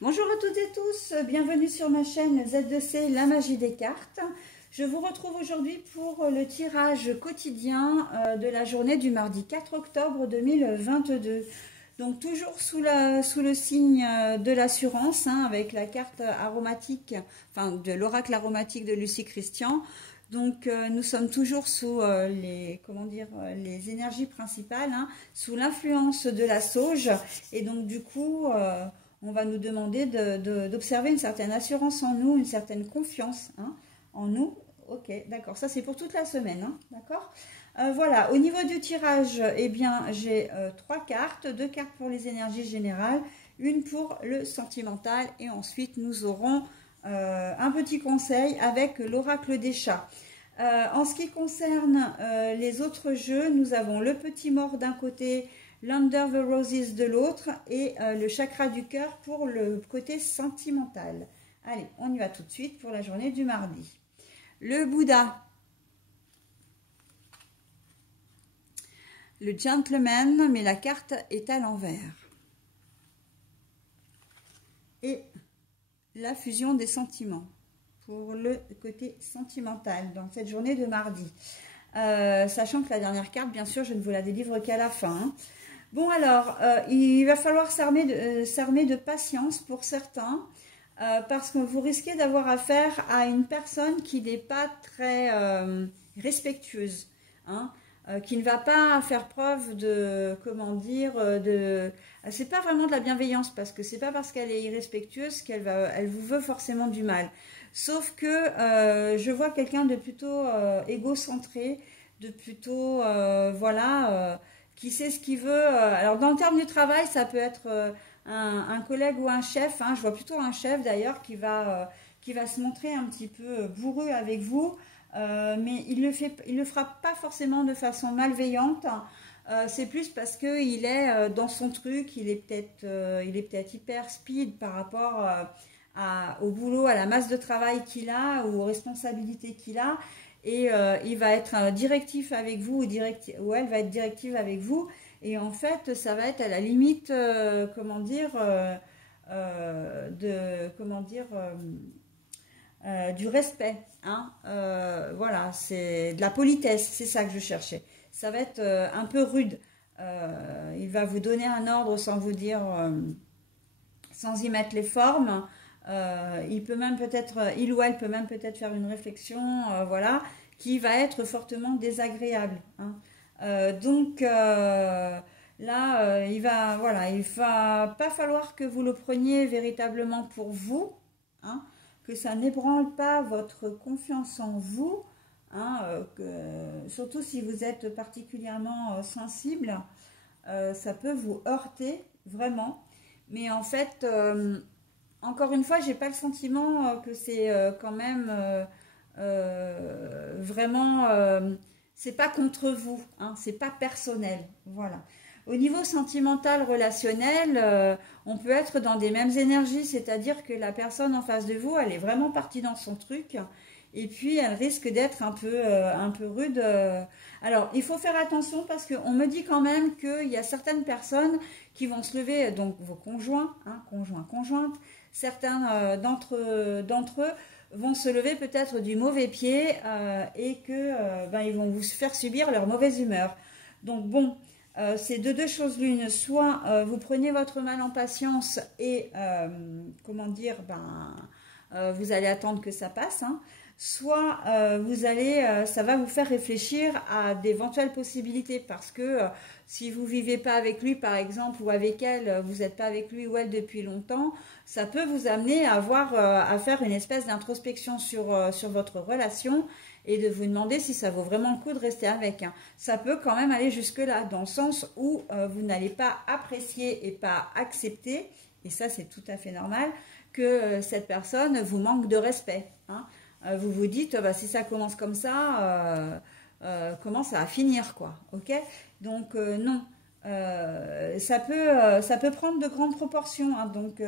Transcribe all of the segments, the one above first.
Bonjour à toutes et tous, bienvenue sur ma chaîne Z2C, la magie des cartes. Je vous retrouve aujourd'hui pour le tirage quotidien de la journée du mardi 4 octobre 2022. Donc toujours sous le signe de l'assurance, avec la carte aromatique, enfin de l'oracle aromatique de Lucie Christian. Donc nous sommes toujours sous les énergies principales, sous l'influence de la sauge. Et donc du coup, on va nous demander d'observer une certaine assurance en nous, une certaine confiance en nous. Ok, d'accord, ça c'est pour toute la semaine, d'accord. Voilà, au niveau du tirage, eh bien, j'ai 3 cartes, 2 cartes pour les énergies générales, une pour le sentimental, et ensuite nous aurons un petit conseil avec l'oracle des chats. En ce qui concerne les autres jeux, nous avons le petit mort d'un côté, l'Under the Roses de l'autre et le chakra du cœur pour le côté sentimental. Allez, on y va tout de suite pour la journée du mardi. Le Bouddha, le gentleman, mais la carte est à l'envers. Et la fusion des sentiments pour le côté sentimental dans cette journée de mardi. Sachant que la dernière carte, bien sûr, je ne vous la délivre qu'à la fin. Bon alors, il va falloir s'armer de patience pour certains, parce que vous risquez d'avoir affaire à une personne qui n'est pas très respectueuse, qui ne va pas faire preuve de, c'est pas vraiment de la bienveillance, parce que c'est pas parce qu'elle est irrespectueuse elle vous veut forcément du mal. Sauf que je vois quelqu'un de plutôt égocentré, de plutôt, qui sait ce qu'il veut. Alors dans le terme du travail, ça peut être un collègue ou un chef. Je vois plutôt un chef d'ailleurs qui va se montrer un petit peu bourreux avec vous, mais il le fera pas forcément de façon malveillante. C'est plus parce que il est dans son truc, il est peut-être hyper speed par rapport au boulot, à la masse de travail qu'il a, ou aux responsabilités qu'il a. Et il va être directif avec vous, ou elle va être directive avec vous, et en fait ça va être à la limite du respect, voilà, c'est de la politesse, c'est ça que je cherchais. Ça va être un peu rude. Il va vous donner un ordre sans vous dire, sans y mettre les formes. Il ou elle peut même peut-être faire une réflexion, voilà, qui va être fortement désagréable. Donc là, il va pas falloir que vous le preniez véritablement pour vous, que ça n'ébranle pas votre confiance en vous, surtout si vous êtes particulièrement sensible, ça peut vous heurter vraiment. Mais en fait, encore une fois, j'ai pas le sentiment que c'est quand même vraiment, c'est pas contre vous, c'est pas personnel, voilà. Au niveau sentimental, relationnel, on peut être dans des mêmes énergies, c'est-à-dire que la personne en face de vous, elle est vraiment partie dans son truc, et puis elle risque d'être un peu rude. Alors, il faut faire attention parce qu'on me dit quand même qu'il y a certaines personnes qui vont se lever, donc vos conjoints, conjointes, certains d'entre eux vont se lever peut-être du mauvais pied et que ils vont vous faire subir leur mauvaise humeur. Donc bon, c'est de deux choses l'une, soit vous prenez votre mal en patience et vous allez attendre que ça passe, soit ça va vous faire réfléchir à d'éventuelles possibilités, parce que si vous vivez pas avec lui par exemple, ou avec elle, vous n'êtes pas avec lui ou elle depuis longtemps, ça peut vous amener à faire une espèce d'introspection sur votre relation, et de vous demander si ça vaut vraiment le coup de rester avec. Ça peut quand même aller jusque là, dans le sens où vous n'allez pas apprécier et pas accepter, et ça c'est tout à fait normal, que cette personne vous manque de respect. Vous vous dites, si ça commence comme ça, comment ça va finir, quoi, ok? Donc non, ça peut prendre de grandes proportions, donc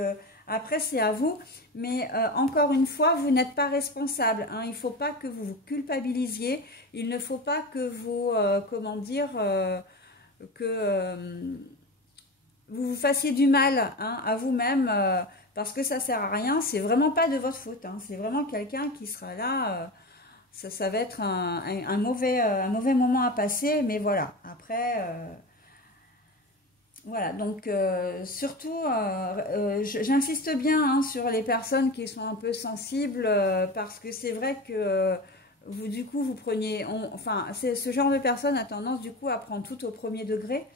après c'est à vous, mais encore une fois, vous n'êtes pas responsable, il ne faut pas que vous vous culpabilisiez, il ne faut pas que vous, vous vous fassiez du mal à vous-même, parce que ça sert à rien. C'est vraiment pas de votre faute, hein. C'est vraiment quelqu'un qui sera là. Ça va être un mauvais moment à passer, mais voilà. Après, voilà. Donc, surtout, j'insiste bien hein, sur les personnes qui sont un peu sensibles, parce que c'est vrai que vous, du coup, vous preniez... enfin, ce genre de personne a tendance, du coup, à prendre tout au premier degré.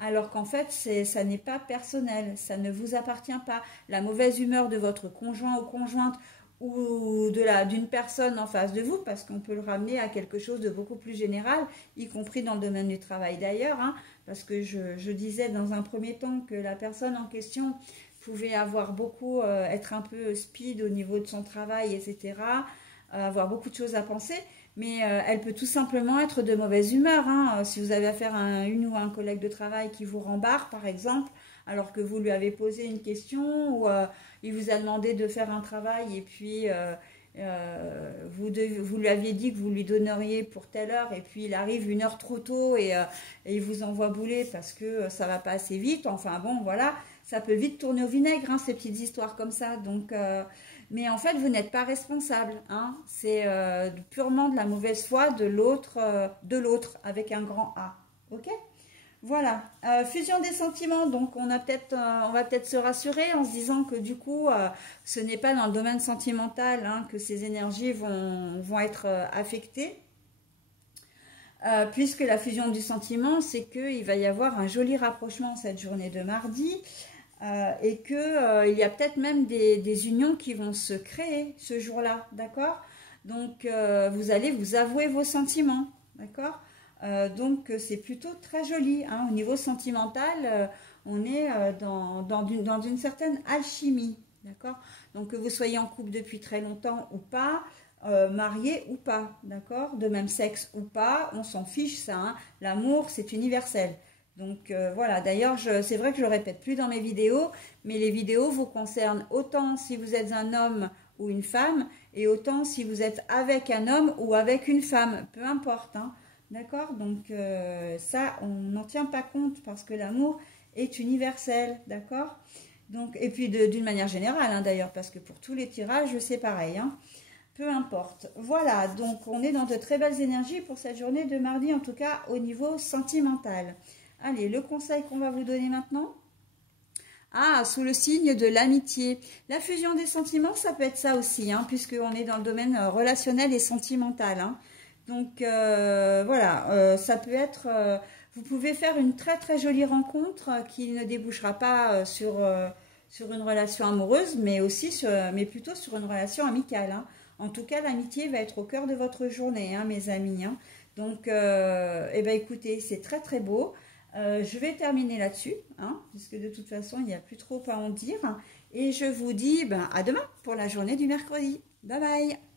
Alors qu'en fait, ça n'est pas personnel, ça ne vous appartient pas. La mauvaise humeur de votre conjoint ou conjointe ou d'une personne en face de vous, parce qu'on peut le ramener à quelque chose de beaucoup plus général, y compris dans le domaine du travail d'ailleurs, hein, parce que je disais dans un premier temps que la personne en question pouvait avoir beaucoup, être un peu speed au niveau de son travail, etc., avoir beaucoup de choses à penser. Mais elle peut tout simplement être de mauvaise humeur. Hein. Si vous avez affaire à une ou un collègue de travail qui vous rembarre, par exemple, alors que vous lui avez posé une question ou il vous a demandé de faire un travail et puis vous lui aviez dit que vous lui donneriez pour telle heure et puis il arrive une heure trop tôt et il vous envoie bouler parce que ça va pas assez vite. Enfin bon, voilà, ça peut vite tourner au vinaigre, hein, ces petites histoires comme ça. Donc... mais en fait, vous n'êtes pas responsable. Hein. C'est purement de la mauvaise foi de l'autre avec un grand A. Ok? Voilà. Fusion des sentiments. Donc, on va peut-être se rassurer en se disant que du coup, ce n'est pas dans le domaine sentimental hein, que ces énergies vont être affectées. Puisque la fusion du sentiment, c'est qu'il va y avoir un joli rapprochement cette journée de mardi. Et qu'il y a peut-être même des unions qui vont se créer ce jour-là, d'accord? Donc, vous allez vous avouer vos sentiments, d'accord? Donc, c'est plutôt très joli. Hein. Au niveau sentimental, on est dans une certaine alchimie, d'accord? Donc, que vous soyez en couple depuis très longtemps ou pas, marié ou pas, d'accord? De même sexe ou pas, on s'en fiche ça. Hein. L'amour, c'est universel. Donc voilà, d'ailleurs, c'est vrai que je le répète plus dans mes vidéos, mais les vidéos vous concernent autant si vous êtes un homme ou une femme, et autant si vous êtes avec un homme ou avec une femme, peu importe, hein, d'accord? Donc ça, on n'en tient pas compte parce que l'amour est universel, d'accord? Donc, et puis d'une manière générale, hein, d'ailleurs, parce que pour tous les tirages, c'est pareil, hein. Peu importe. Voilà, donc on est dans de très belles énergies pour cette journée de mardi, en tout cas au niveau sentimental. Allez, le conseil qu'on va vous donner maintenant. Ah, sous le signe de l'amitié. La fusion des sentiments, ça peut être ça aussi, hein, puisqu'on est dans le domaine relationnel et sentimental. Hein. Donc, voilà, ça peut être... vous pouvez faire une très très jolie rencontre qui ne débouchera pas sur une relation amoureuse, mais mais plutôt sur une relation amicale. Hein. En tout cas, l'amitié va être au cœur de votre journée, hein, mes amis. Hein. Donc, eh ben, écoutez, c'est très très beau. Je vais terminer là-dessus, hein, puisque de toute façon, il n'y a plus trop à en dire. Et je vous dis à demain pour la journée du mercredi. Bye bye!